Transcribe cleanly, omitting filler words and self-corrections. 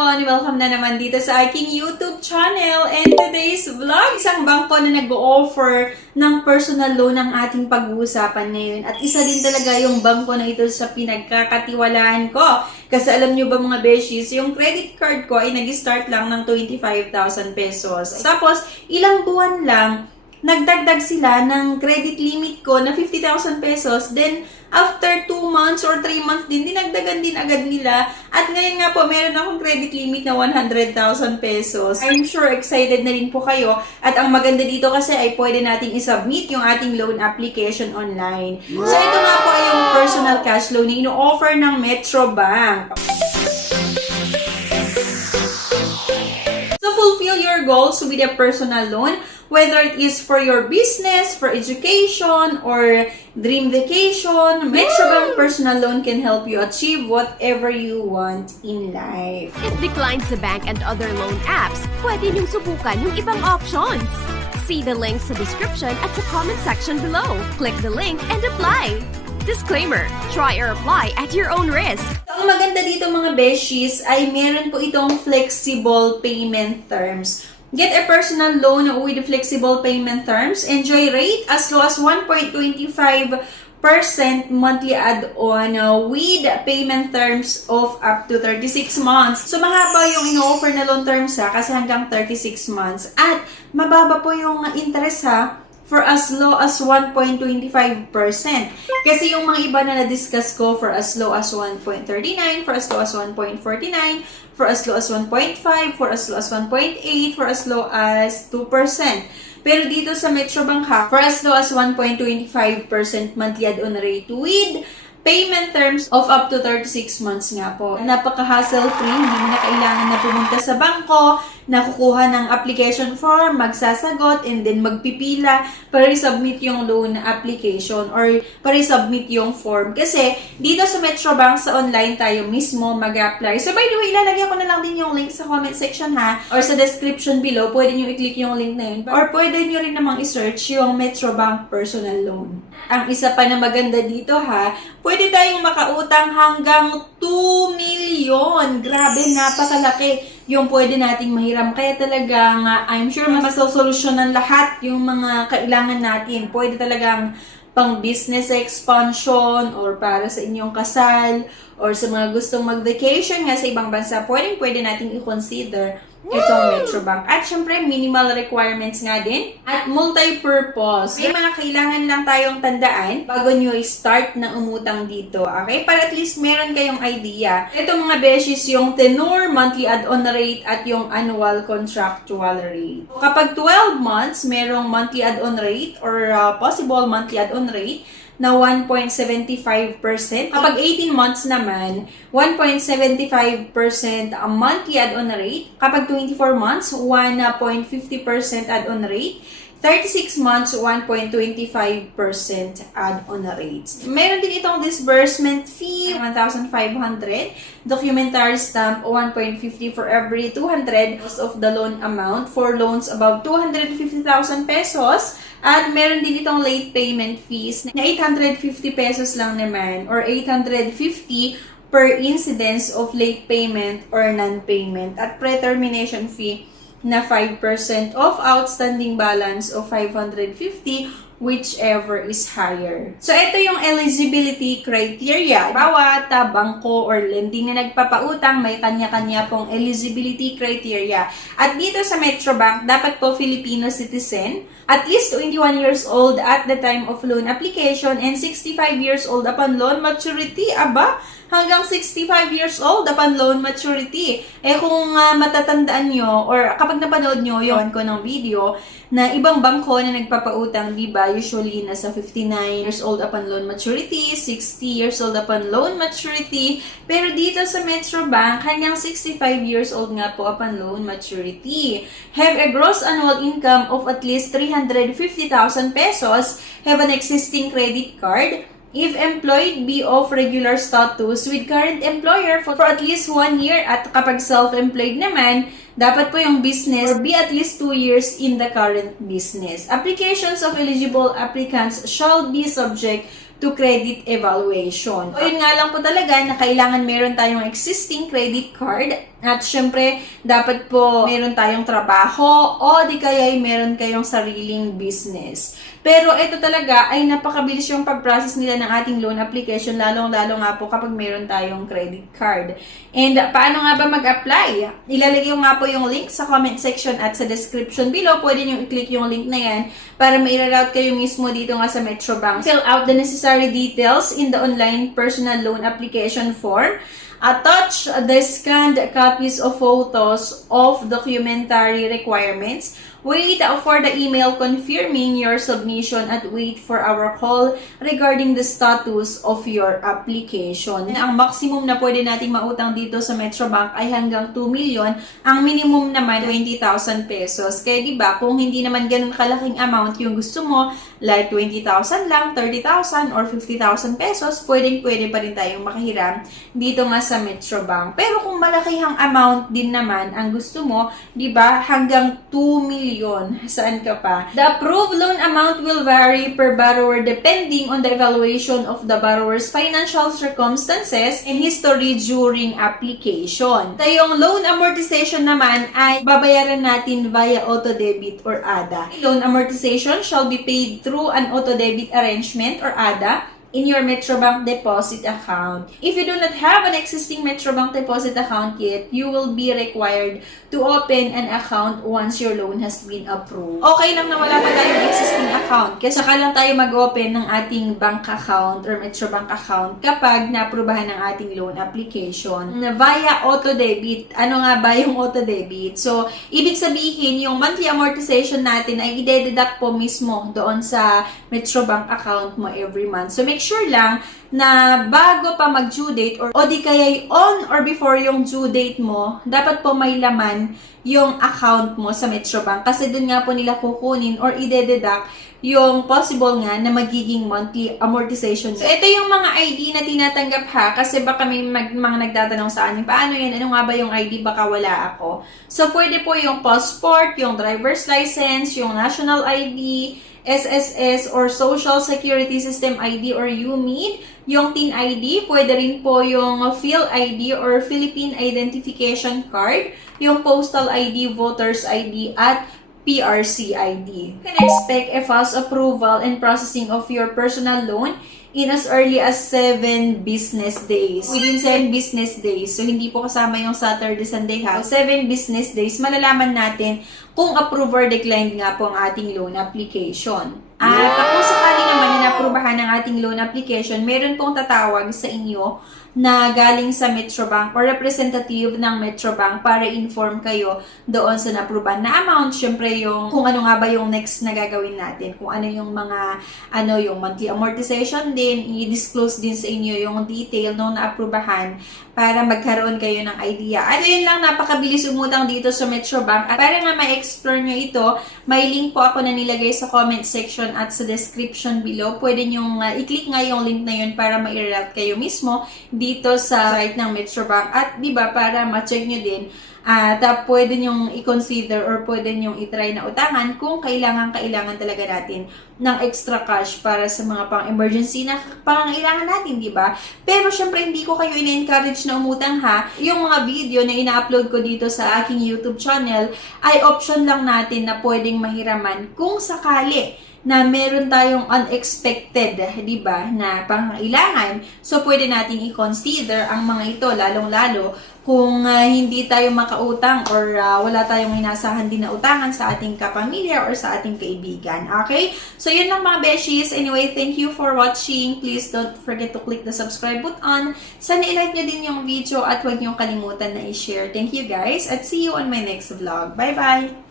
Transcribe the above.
everyone! Welcome na naman dito sa aking YouTube channel. And today's vlog, isang bangko na nag-o-offer ng personal loan ang ating pag-uusapan ngayon. At isa din talaga yung bangko na ito sa pinagkakatiwalaan ko. Kasi alam nyo ba mga beshies, yung credit card ko ay nag-start lang ng 25,000 pesos. Tapos, ilang buwan lang, nagdagdag sila ng credit limit ko na 50,000 pesos. Then, after 2 months or 3 months din, dinagdagan din agad nila. At ngayon nga po, meron akong credit limit na 100,000 pesos. I'm sure excited na rin po kayo. At ang maganda dito kasi ay pwede nating isubmit yung ating loan application online. So, ito nga po ay yung personal cash loan na ino-offer ng Metro Bank. So, fulfill your goals with a personal loan, whether it is for your business, for education, or dream vacation. Metro Bank Personal Loan can help you achieve whatever you want in life. It declines the bank and other loan apps. Pwede niyong subukan yung ibang options. See the links sa description at sa comment section below. Click the link and apply. Disclaimer, try or apply at your own risk. Ang maganda dito mga beshies ay meron po itong flexible payment terms. Get a personal loan with flexible payment terms. Enjoy rate as low as 1.25% monthly add-on with payment terms of up to 36 months. So, mahaba yung ino-offer na loan terms kasi hanggang 36 months. At mababa po yung interest for as low as 1.25%. Kasi yung mga iba na na-discuss ko for as low as 1.39, for as low as 1.49, for as low as 1.5, for as low as 1.8, for as low as 2%. Pero dito sa Metro Bank for as low as 1.25% monthly add-on rate with payment terms of up to 36 months nga po. Napaka-hassle-free, hindi mo na kailangan na pumunta sa bangko, na kukuha ng application form, magsasagot, and then magpipila para i-submit yung loan application or para i-submit yung form. Kasi dito sa Metro Bank, sa online tayo mismo mag-apply. So by the way, ilalagay ko na lang din yung link sa comment section or sa description below. Pwede nyo i-click yung link na yun. Or pwede nyo rin namang i-search yung Metro Bank Personal Loan. Ang isa pa na maganda dito pwede tayong makautang hanggang 2 million. Grabe, napakalaki yung pwede nating mahiram. Kaya talagang I'm sure masosolusyonan lahat yung mga kailangan natin. Pwede talagang pang business expansion or para sa inyong kasal or sa mga gustong mag-vacation sa ibang bansa. Pwede nating i-consider itong Metro Bank. At syempre, minimal requirements nga din. At multi-purpose. May mga kailangan lang tayong tandaan bago nyo i-start na umutang dito. Okay? Para at least meron kayong idea. Ito mga beshies, yung tenor, monthly add-on rate, at yung annual contractual rate. Kapag 12 months, merong monthly add-on rate or possible monthly add-on rate na 1.75%. Kapag 18 months naman, 1.75% ang monthly add-on rate. Kapag 24 months, 1.50% add-on rate. 36 months, 1.25% add-on rates. Meron din itong disbursement fee, 1,500. Documentary stamp, 1.50 for every 200 of the loan amount for loans above 250,000 pesos. At meron din itong late payment fees na 850 pesos lang naman or 850 per incidence of late payment or non-payment. At pre-termination fee na 5% of outstanding balance of 550, whichever is higher. So, ito yung eligibility criteria. Bawat bangko or lending na nagpapautang, may kanya-kanya pong eligibility criteria. At dito sa Metro Bank, dapat po Filipino citizen, at least 21 years old at the time of loan application, and 65 years old upon loan maturity. Aba, hanggang 65 years old upon loan maturity. Kung matatandaan nyo, or kapag napanood nyo yung ko ng video, na ibang bangko na nagpapautang, diba, usually nasa 59 years old upon loan maturity, 60 years old upon loan maturity, pero dito sa Metro Bank, hanggang 65 years old nga po upon loan maturity. Have a gross annual income of at least 350,000 pesos, have an existing credit card, if employed, be of regular status with current employer for at least 1 year. At kapag self-employed naman, dapat po yung business or be at least 2 years in the current business. Applications of eligible applicants shall be subject to credit evaluation. O yun nga lang po talaga na kailangan meron tayong existing credit card at syempre dapat po meron tayong trabaho o di kaya ay meron kayong sariling business. Pero ito talaga ay napakabilis yung pag-process nila ng ating loan application, lalong-lalo nga po kapag meron tayong credit card. And paano nga ba mag-apply? Ilalagay ko nga po yung link sa comment section at sa description below. Pwede nyo i-click yung link na yan para ma-route kayo mismo dito nga sa Metrobank. Fill out the necessary details in the online personal loan application form. Attach the scanned copies of photos of documentary requirements. Wait for the email confirming your submission at wait for our call regarding the status of your application. Ang maximum na pwede nating mautang dito sa Metrobank ay hanggang 2 million. Ang minimum naman 20,000 pesos. Kaya diba, kung hindi naman ganun kalaking amount yung gusto mo, like 20,000 lang, 30,000 or 50,000 pesos, pwede pa rin tayong makahiram dito nga sa Metrobank. Pero kung malakihang amount din naman ang gusto mo, diba, hanggang 2 million. Saan ka pa? The approved loan amount will vary per borrower depending on the evaluation of the borrower's financial circumstances and history during application. Yung loan amortization naman ay babayaran natin via auto debit or ADA. Loan amortization shall be paid through an auto debit arrangement or ADA in your Metrobank deposit account. If you do not have an existing Metrobank deposit account yet, you will be required to open an account once your loan has been approved. Okay lang na wala pa tayong existing account kasi saka lang tayo mag-open ng ating bank account or Metrobank account kapag na-aprobahan ng ating loan application via auto debit. Ano nga ba yung auto debit? So, ibig sabihin, yung monthly amortization natin ay i-deduct po mismo doon sa Metrobank account mo every month. So, make sure lang na bago pa mag-due date o di kaya on or before yung due date mo, dapat po may laman yung account mo sa Metrobank kasi dun nga po nila kukunin or i-deduct yung possible nga na magiging monthly amortization. So, ito yung mga ID na tinatanggap ha, kasi baka may mga nagtatanong sa amin, paano yan? Ano nga ba yung ID? Baka wala ako. So, pwede po yung passport, yung driver's license, yung national ID, SSS or Social Security System ID or UMID, yung TIN ID, pwede rin po yung PhilID or Philippine Identification Card, yung Postal ID, Voter's ID, at PRC ID. You can expect a fast approval and processing of your personal loan in as early as 7 business days. Within 7 business days. So, hindi po kasama yung Saturday, Sunday ha. 7 business days, malalaman natin kung approve or declined nga po ang ating loan application. At kung sakali naman na naaprubahan ng ating loan application, meron pong tatawag sa inyo na galing sa Metrobank or representative ng Metrobank para inform kayo doon sa na-aprubahan na amount. Siyempre, yung kung ano nga ba yung next na gagawin natin. Kung ano yung mga, yung monthly amortization din, i-disclose din sa inyo yung detail nung na-aprubahan para magkaroon kayo ng idea. At yun lang, napakabilis umutang dito sa Metrobank. At para nga ma-explore nyo ito, may link po ako na nilagay sa comment section at sa description below. Pwede nyo i-click nga yung link na yun para ma-route kayo mismo dito sa site ng Metrobank. At diba, para ma-check nyo din at pwede nyong i-consider or pwede nyong i-try na utangan kung kailangan talaga natin ng extra cash para sa mga pang-emergency na pangangailangan natin, di ba? Pero syempre, hindi ko kayo ina-encourage na umutang ha. Yung mga video na ina-upload ko dito sa aking YouTube channel ay option lang natin na pwedeng mahiraman kung sakali na meron tayong unexpected, di ba, na pangangailangan. So, pwede natin i-consider ang mga ito, lalong-lalo kung hindi tayo makautang or wala tayong inasahan din na utangan sa ating kapamilya or sa ating kaibigan. Okay? So, yun lang mga beshies. Anyway, thank you for watching. Please don't forget to click the subscribe button. Sana i-like nyo din yung video at huwag nyo kalimutan na i-share. Thank you guys at see you on my next vlog. Bye-bye!